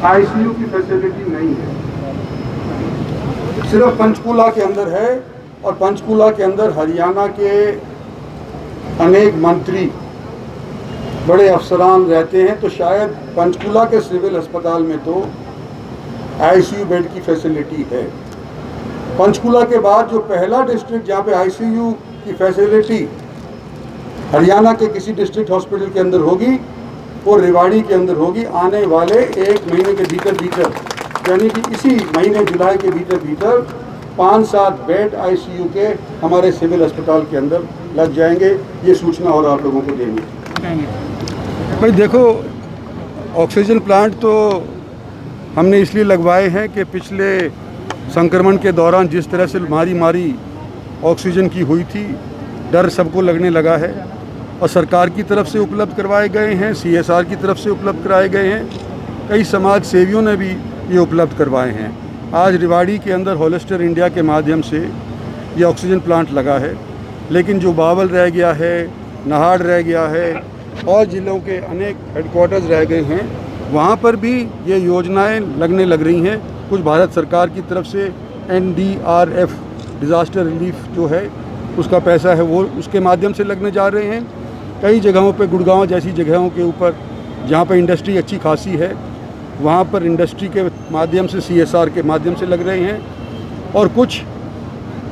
ICU की facility नहीं है, सिर्फ पंचकूला के अंदर है। और पंचकूला के अंदर हरियाणा के अनेक मंत्री बड़े अफसरान रहते हैं, तो शायद पंचकूला के सिविल अस्पताल में तो आईसीयू बेड की फैसिलिटी है। पंचकूला के बाद जो पहला डिस्ट्रिक्ट जहाँ पे आईसीयू की फैसिलिटी हरियाणा के किसी डिस्ट्रिक्ट हॉस्पिटल के अंदर होगी वो रेवाड़ी के अंदर होगी। आने वाले 1 महीने के भीतर यानी कि इसी महीने जुलाई के भीतर 5-7 बेड आईसीयू के हमारे सिविल अस्पताल के अंदर लग जाएंगे। ये सूचना और आप लोगों को देंगे। भाई देखो, ऑक्सीजन प्लांट तो हमने इसलिए लगवाए हैं कि पिछले संक्रमण के दौरान जिस तरह से मारी ऑक्सीजन की हुई थी, डर सबको लगने लगा है और सरकार की तरफ से उपलब्ध करवाए गए हैं, सीएसआर की तरफ से उपलब्ध कराए गए हैं, कई समाज सेवियों ने भी ये उपलब्ध करवाए हैं। आज रेवाड़ी के अंदर हॉलिस्टर इंडिया के माध्यम से ये ऑक्सीजन प्लांट लगा है, लेकिन जो बावल रह गया है, नाहड़ रह गया है और ज़िलों के अनेक हेडक्वार्टर्स रह गए हैं, वहाँ पर भी ये योजनाएं लगने लग रही हैं। कुछ भारत सरकार की तरफ से NDRF डिज़ास्टर रिलीफ जो है उसका पैसा है वो उसके माध्यम से लगने जा रहे हैं। कई जगहों पे गुड़गांव जैसी जगहों के ऊपर जहाँ पर इंडस्ट्री अच्छी खासी है वहाँ पर इंडस्ट्री के माध्यम से CSR के माध्यम से लग रहे हैं। और कुछ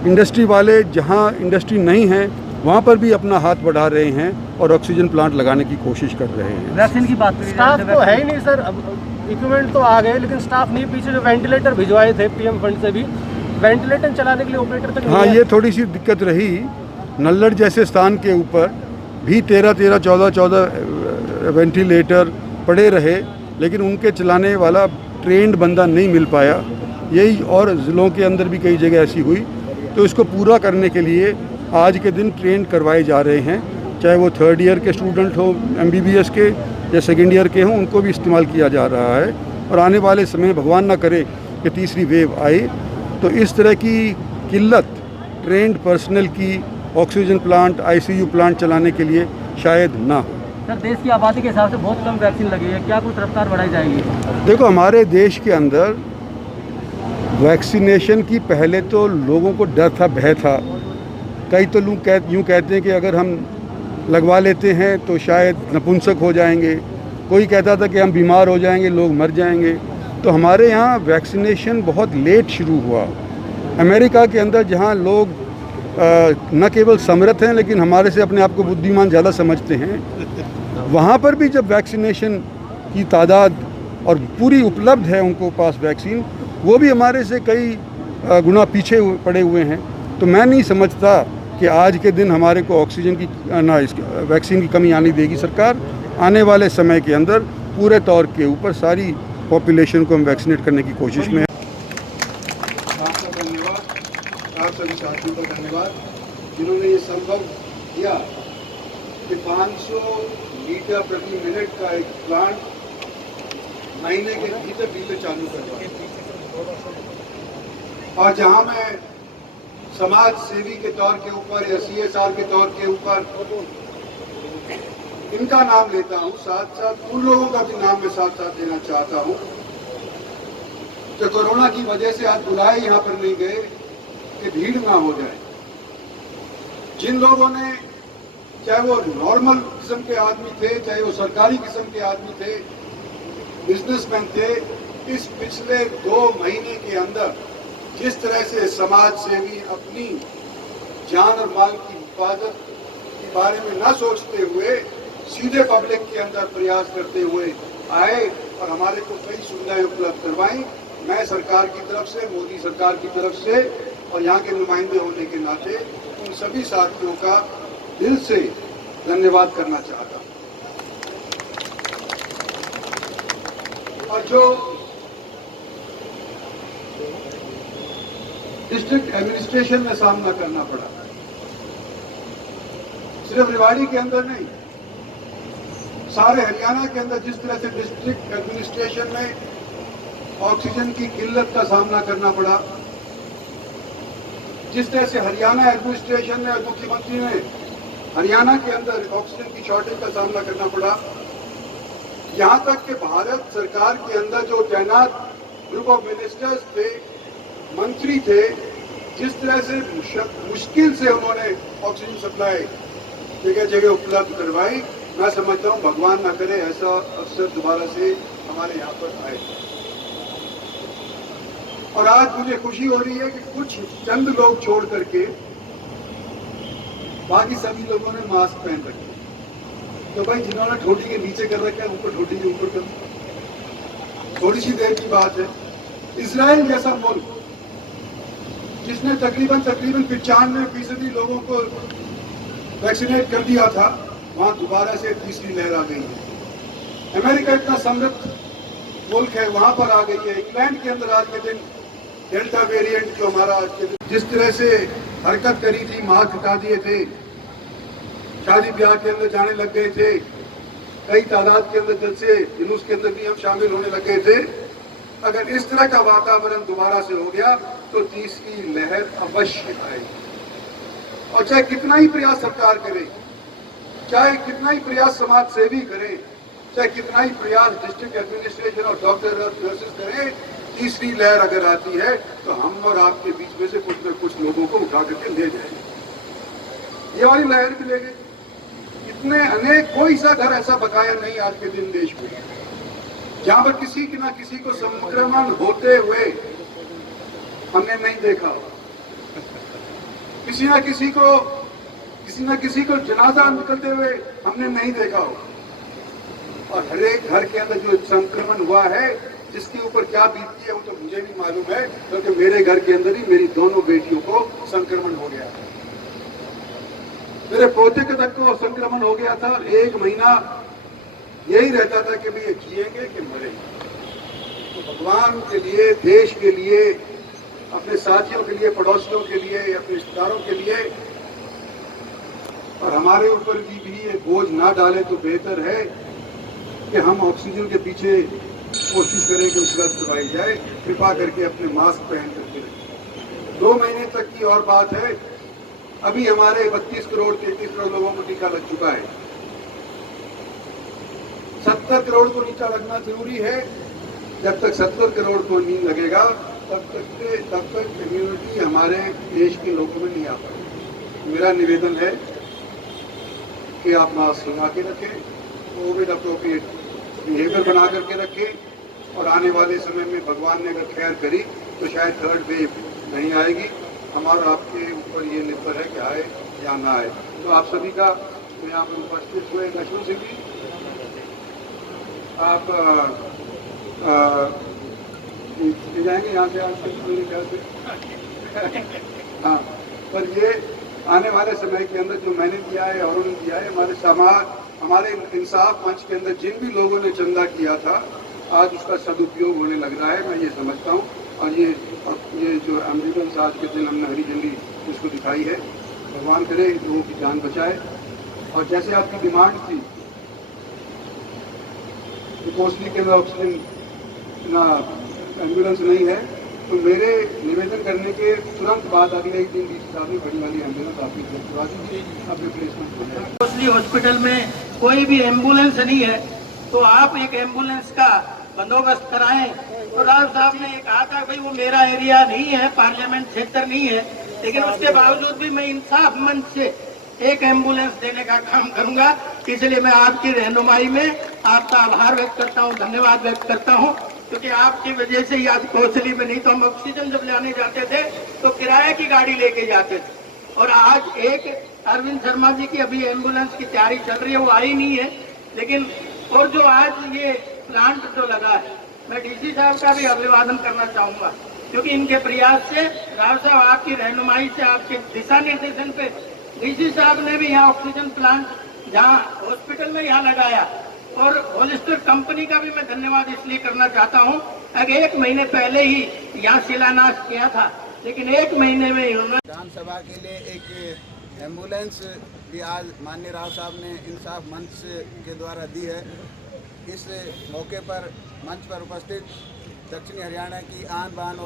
इंडस्ट्री वाले जहाँ इंडस्ट्री नहीं है वहाँ पर भी अपना हाथ बढ़ा रहे हैं और ऑक्सीजन प्लांट लगाने की कोशिश कर रहे हैं। वैक्सीन की बात करें, स्टाफ तो है ही नहीं सर, अब इक्विपमेंट तो आ गए लेकिन स्टाफ नहीं। पीछे जो वेंटिलेटर भिजवाए थे PM फंड से भी, वेंटिलेटर चलाने के लिए ऑपरेटर तक नहीं है। हाँ, ये थोड़ी सी दिक्कत रही। नल्लड़ जैसे स्थान के ऊपर भी 13-13, 14-14 वेंटिलेटर पड़े रहे, लेकिन उनके चलाने वाला ट्रेंड बंदा नहीं मिल पाया। यही और ज़िलों के अंदर भी कई जगह ऐसी हुई। तो इसको पूरा करने के लिए आज के दिन ट्रेन करवाए जा रहे हैं, चाहे वो 3rd ईयर के स्टूडेंट हो MBBS के या 2nd ईयर के हों, उनको भी इस्तेमाल किया जा रहा है। और आने वाले समय भगवान ना करे कि तीसरी वेव आए तो इस तरह की किल्लत ट्रेंड पर्सनल की ऑक्सीजन प्लांट ICU प्लांट चलाने के लिए शायद ना हो। सर, देश की आबादी के हिसाब से बहुत कम वैक्सीन लगी है, क्या कुछ रफ्तार बढ़ाई जाएगी? देखो, हमारे देश के अंदर वैक्सीनेशन की पहले तो लोगों को डर था, भय था। कई तो लोग यूँ कहते हैं कि अगर हम लगवा लेते हैं तो शायद नपुंसक हो जाएंगे। कोई कहता था कि हम बीमार हो जाएंगे, लोग मर जाएंगे। तो हमारे यहाँ वैक्सीनेशन बहुत लेट शुरू हुआ। अमेरिका के अंदर जहाँ लोग न केवल समर्थ हैं लेकिन हमारे से अपने आप को बुद्धिमान ज़्यादा समझते हैं, वहाँ पर भी जब वैक्सीनेशन की तादाद और पूरी उपलब्ध है उनको पास वैक्सीन, वो भी हमारे से कई गुना पीछे पड़े हुए हैं। तो मैं नहीं समझता कि आज के दिन हमारे को ऑक्सीजन की वैक्सीन की कमी आने देगी सरकार। आने वाले समय के अंदर पूरे तौर के ऊपर सारी पॉपुलेशन को हम वैक्सीनेट करने की कोशिश में है। आपका धन्यवाद, आप सभी साथियों का धन्यवाद जिन्होंने ये संभव किया कि 500 लीटर प्रति मिनट का एक प्लांट महीने के भीतर चालू करवाए। और जहां मैं समाज सेवी के तौर के ऊपर या CSR के तौर के ऊपर इनका नाम लेता हूं, साथ साथ उन लोगों का भी नाम मैं साथ साथ देना चाहता हूं जो कोरोना की वजह से आज बुलाए यहाँ पर नहीं गए कि भीड़ ना हो जाए। जिन लोगों ने, चाहे वो नॉर्मल किस्म के आदमी थे, चाहे वो सरकारी किस्म के आदमी थे, बिजनेसमैन थे, इस पिछले 2 महीने के अंदर जिस तरह से समाज सेवी अपनी जान और माल की हिफाजत के बारे में न सोचते हुए सीधे पब्लिक के अंदर प्रयास करते हुए आए और हमारे को कई सुविधाएं उपलब्ध करवाई, मैं सरकार की तरफ से, मोदी सरकार की तरफ से और यहाँ के नुमाइंदे होने के नाते उन सभी साथियों का दिल से धन्यवाद करना चाहता हूँ। और जो डिस्ट्रिक्ट एडमिनिस्ट्रेशन में सामना करना पड़ा, सिर्फ रेवाड़ी के अंदर नहीं, सारे हरियाणा के अंदर जिस तरह से डिस्ट्रिक्ट एडमिनिस्ट्रेशन में ऑक्सीजन की किल्लत का सामना करना पड़ा, जिस तरह से हरियाणा एडमिनिस्ट्रेशन ने और मुख्यमंत्री ने हरियाणा के अंदर ऑक्सीजन की शॉर्टेज का सामना करना पड़ा, यहाँ तक कि भारत सरकार के अंदर जो तैनात ग्रुप ऑफ मिनिस्टर्स थे, मंत्री थे, जिस तरह से मुश्किल से उन्होंने ऑक्सीजन सप्लाई जगह जगह उपलब्ध करवाई, मैं समझता हूँ भगवान ना करे ऐसा अवसर दोबारा से हमारे यहाँ पर आए। और आज मुझे खुशी हो रही है कि कुछ चंद लोग छोड़ करके बाकी सभी लोगों ने मास्क पहन रखे। तो भाई जिन्होंने ठोडी के नीचे कर रखा है ऊपर ठोडी के ऊपर कर, थोड़ी सी देर की बात है। इजराइल जैसा मुल्क जिसने तकरीबन 95% लोगों को वैक्सीनेट कर दिया था, वहां दोबारा से तीसरी लहर आ गई है। अमेरिका इतना समृद्ध मुल्क है, वहां पर आ गई है। इंग्लैंड के अंदर आज के दिन डेल्टा वेरिएंट जो हमारा आज के दिन जिस तरह से हरकत करी थी, मास्क हटा दिए थे, शादी ब्याह के अंदर जाने लग गए थे, कई तादाद के अंदर जलसे जुलूस के अंदर भी हम शामिल होने लग गए थे। अगर इस तरह का वातावरण दोबारा से हो गया तो तीसरी लहर अवश्य आएगी। और चाहे कितना ही प्रयास सरकार करे, चाहे कितना ही प्रयास समाज सेवी करे, चाहे कितना ही प्रयास डिस्ट्रिक्ट एडमिनिस्ट्रेशन और डॉक्टर और नर्सेस करें, तीसरी लहर अगर आती है तो हम और आपके बीच में से कुछ न कुछ लोगों को उठा करके ले जाएंगे। ये वाली लहर भी ले गए। इतने अनेक कोई सा घर ऐसा बकाया नहीं आज के दिन देश में जहां पर किसी न किसी को संक्रमण होते हुए हमने नहीं देखा हो, किसी न किसी को जनाजा निकलते हुए हमने नहीं देखा हो। और हर एक घर के अंदर जो संक्रमण हुआ है, जिसके ऊपर क्या बीतती है वो तो मुझे भी मालूम है, क्योंकि मेरे घर के अंदर ही मेरी दोनों बेटियों को संक्रमण हो गया है। मेरे पोते के तक को संक्रमण हो गया था और 1 महीना यही रहता था कि भाई ये जिएंगे कि मरेंगे। तो भगवान के लिए, देश के लिए, अपने साथियों के लिए, पड़ोसियों के लिए, अपने रिश्तेदारों के लिए और हमारे ऊपर भी ये बोझ ना डाले तो बेहतर है कि हम ऑक्सीजन के पीछे कोशिश करें कि उपलब्ध करवाई जाए। कृपा करके अपने मास्क पहन करके रखें। 2 महीने तक की और बात है, अभी हमारे 32 करोड़ 33 करोड़ लोगों को टीका लग चुका है। 70 करोड़ को टीका लगना जरूरी है। जब तक 70 करोड़ को नहीं लगेगा तब तक इम्यूनिटी हमारे देश के लोगों में नहीं आ पाएगी। मेरा निवेदन है कि आप मास्क लगा के रखें, कोविड अप्रोप्रिएट बिहेवियर बना करके रखें और आने वाले समय में भगवान ने अगर खैर करी तो शायद 3rd वेव नहीं आएगी। हमारा आपके ऊपर ये निर्भर है कि आए या ना आए। तो आप सभी का तो यहाँ पर उपस्थित हुए लक्ष्मण सिंह जी, आप जाएंगे यहाँ से आज मेरे ख्याल से। हाँ, पर ये आने वाले समय के अंदर जो मैंने दिया है और उन्होंने दिया है, हमारे समाज, हमारे इंसाफ मंच के अंदर जिन भी लोगों ने चंदा किया था, आज उसका सदुपयोग होने लग रहा है, मैं ये समझता हूँ। और ये जो एम्बुलेंस आज के दिन हमने हरी झंडी उसको दिखाई है, भगवान करे लोगों की जान बचाए। और जैसे आपकी डिमांड थी कि कोसली के अंदर ऑक्सीजन ना एम्बुलेंस नहीं है, तो मेरे निवेदन करने के तुरंत बाद अगले एक दिन डीसी साहब ने बड़ी वाली एम्बुलेंस आपकी करवा दीजिए, आपके प्लेसमेंट हो जाए। कोसली हॉस्पिटल में कोई भी एम्बुलेंस नहीं है, तो आप एक एम्बुलेंस का बंदोबस्त कराएं। तो राव साहब ने कहा था भाई वो मेरा एरिया नहीं है, पार्लियामेंट क्षेत्र नहीं है, लेकिन उसके बावजूद भी मैं इंसाफ मंच से एक एम्बुलेंस देने का काम करूंगा। इसलिए मैं आपकी रहनुमाई में आपका आभार व्यक्त करता हूं, धन्यवाद व्यक्त करता हूं, क्योंकि आपकी वजह से ही आज कोसली में, नहीं तो हम ऑक्सीजन जब लाने जाते थे तो किराए की गाड़ी लेके जाते थे। और आज एक अरविंद शर्मा जी की अभी एम्बुलेंस की तैयारी चल रही है, वो आई नहीं है, लेकिन और जो आज ये प्लांट जो लगा है, मैं डीसी साहब का भी अभिवादन करना चाहूंगा, क्योंकि इनके प्रयास से, राव साहब आपकी रहनुमाई से, आपके दिशा निर्देशन पे डीसी साहब ने भी यहाँ ऑक्सीजन प्लांट जहाँ हॉस्पिटल में यहाँ लगाया, और होलिस्टर कंपनी का भी मैं धन्यवाद इसलिए करना चाहता हूं, अगर 1 महीने पहले ही यहाँ शिलान्यास किया था, लेकिन 1 महीने में इन्होंने विधानसभा के लिए एक एम्बुलेंस भी आज माननीय राव साहब ने इंसाफ मंच के द्वारा दी है। इस मौके पर मंच पर उपस्थित दक्षिणी हरियाणा की आन बान और